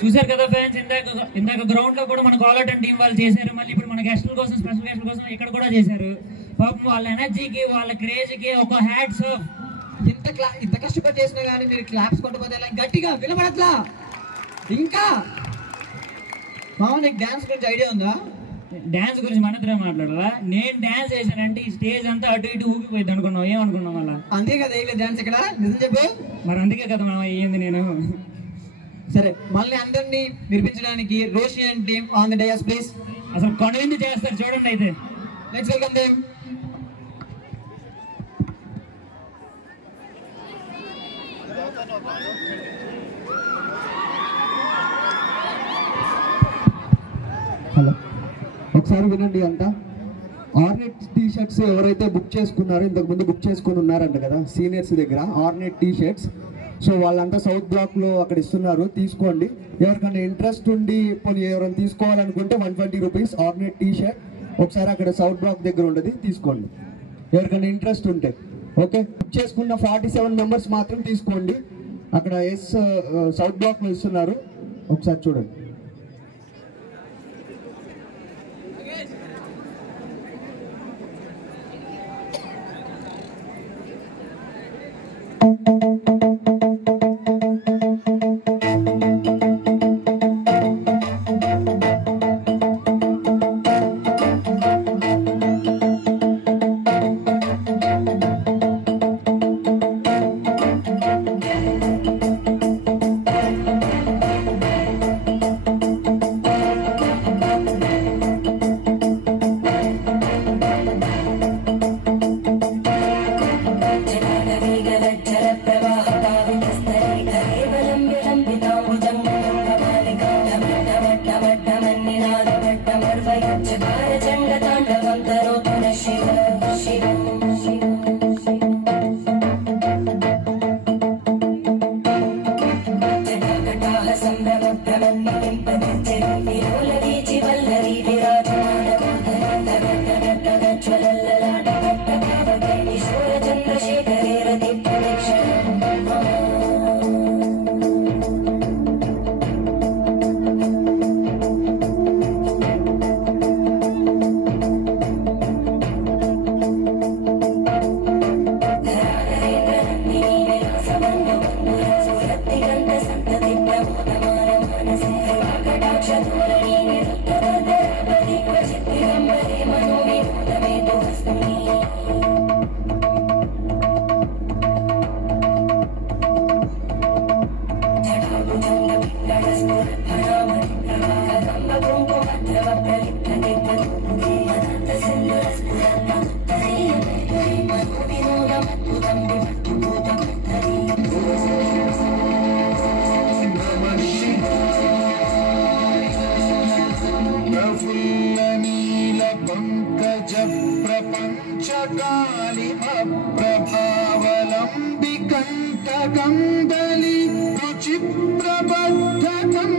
చూసారు కదా ఫ్యాన్స్, ఇందాక గ్రౌండ్ లో కూడా మన కోలాటం టీం వాళ్ళు చేశారు. మళ్ళీ ఇప్పుడు మన గెస్టుల కోసం, స్పెషల్ గెస్టుల కోసం ఇక్కడ కూడా చేశారు. పాపం వాళ్ళ ఎనర్జీకి, వాళ్ళ క్రేజ్ కి ఒక హ్యాట్స్ ఆఫ్. ఇంత కష్టపడి చేసినా కానీ మీరు క్లాప్స్ కొట్టకపోతే ఎలా? గట్టిగా వినపడట్లా ఇంకా. నీకు డాన్స్ గురించి ఐడియా ఉందా? డాన్స్ గురించి మన ఇద్దరే మాట్లాడాలా? నేను డాన్స్ చేశానంటే ఈ స్టేజ్ అంతా అటు ఇటు ఊగిపోయింది అనుకున్నాం. ఏమనుకున్నాం అలా? అంతే కదా వేయలేదు డాన్స్ ఇక్కడ, నిజం చెప్పు. మరి అందుకే కదా మనం అయ్యింది. నేను సరే, మళ్ళీ అందరినీ వినిపించడానికి రోషియన్ team on the dais please. అసలు కొనవింది చేస్తారు చూడండి. అయితే లెట్స్ వెల్కమ్ దెమ్. హలో, ఒకసారి వినండి అంతా. ఆర్నెట్ టీ షర్ట్స్ ఎవరైతే బుక్ చేసుకున్నారో, ఇంతకుముందు బుక్ చేసుకుని ఉన్నారంట కదా సీనియర్స్ దగ్గర ఆర్నెట్ టీ షర్ట్స్. సో వాళ్ళంతా సౌత్ బ్లాక్లో అక్కడ ఇస్తున్నారు, తీసుకోండి. ఎవరికైనా ఇంట్రెస్ట్ ఉండి పోనీ ఎవరైనా తీసుకోవాలనుకుంటే 120 రూపీస్ ఆర్నెట్ టీ షర్ట్. ఒకసారి అక్కడ సౌత్ బ్లాక్ దగ్గర ఉండదు, తీసుకోండి ఎవరికైనా ఇంట్రెస్ట్ ఉంటే. ఓకే, బుక్ చేసుకున్న 47 మెంబర్స్ మాత్రం తీసుకోండి. అక్కడ సౌత్ బ్లాక్లో ఇస్తున్నారు, ఒకసారి చూడండి. కందలి రుచి ప్రబద్ధకంధరం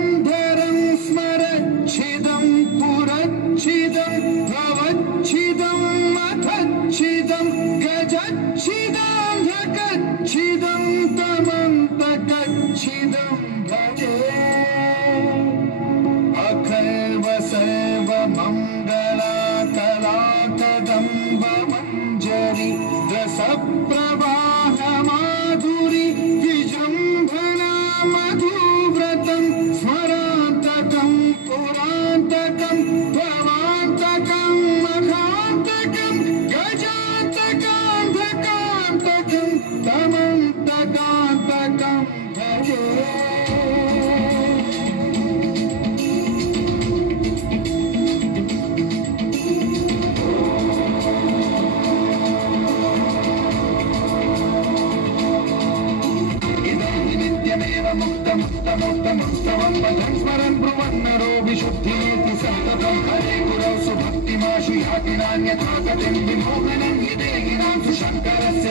స్మరచ్చిదం పురచ్చిదం భవచ్చిదం మథచ్చిదం గజచ్చిదం ధకచ్చిదం తమంతకచ్చిదం భజే అఖల్వ సర్వ మంగళా కళాకదంబ మంజరి రస ప్రవాహ మాధురి విజృంభణా మధువ్రతం స్మరాంతకం పురాంతకం భవాంతకం మఖాంతకం గజాంతకాంతకాంతకం తమంతకాంతకం భజే స్మరన్ బ్రువన్నరో విశుద్ధినేతి సంతతం హరే గురౌ సుభక్తిమాశు యాతినాన్యథాకతిం విమోహనం విదేహినాం సుశంకరస్య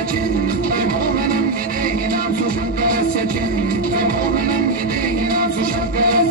విమోహనం విదేహినాం సుశంకరస్య విమోహనం విదేహినాం సుశంకరస్య